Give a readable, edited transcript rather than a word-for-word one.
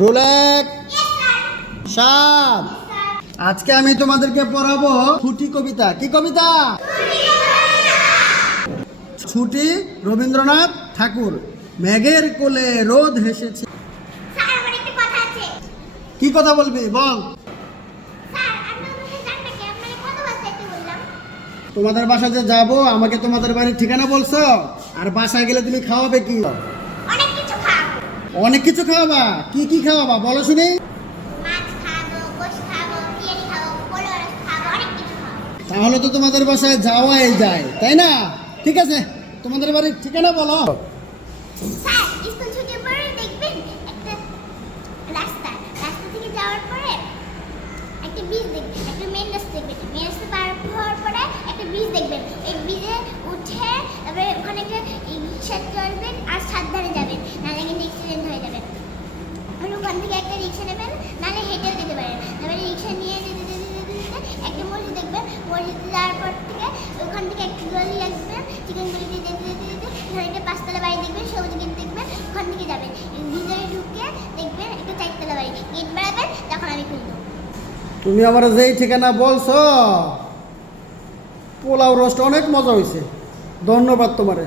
রোলেক সাত। আজকে আমি তোমাদেরকে পড়াবো ছুটি কবিতা। কি কবিতা? ছুটি রবীন্দ্রনাথ ঠাকুর। মেঘের কোলে রোদ হেসেছে। কি কথা বলবি বল। তোমাদের বাসায় যে যাবো, আমাকে তোমাদের বাড়ির ঠিকানা বলছো, আর বাসায় গেলে তুমি খাওয়াবে কি? অনেক কিছু খাওয়াবা। কি কি খাওয়াবা বলো শুনি। তাহলে তো তোমাদের বাসায় যাওয়াই যায়, তাই না? ঠিক আছে, তোমাদের বাড়ির ঠিকানা বলো। আর সাবধানে যাবেন, নাহলে কিন্তু অ্যাক্সিডেন্ট হয়ে যাবে। আর ওখান থেকে একটা রিক্সা নেবেন, নাহলে হেঁটেও যেতে পারেন। তারপরে রিক্সা নিয়ে যেতে যেতে যেতে যেতে একটা মসজিদ দেখবেন। মসজিদে যাওয়ার পর থেকে ওখান থেকে একটা গলি আসবেন। চিকেন গলিতে যেতে যেতে যেতে ওখানে একটা পাঁচতলা বাড়ি দেখবেন, সবুজ গেট দেখবেন, ওখান থেকে যাবেন। ভিতরে ঢুকে দেখবেন একটা চারতলা বাড়ি, গেট বাড়াবেন, তখন আমি খুলব। তুমি আমার যেই ঠিকানা বলছো, পোলাও রোস্ট অনেক মজা হয়েছে। ধন্যবাদ তোমারে।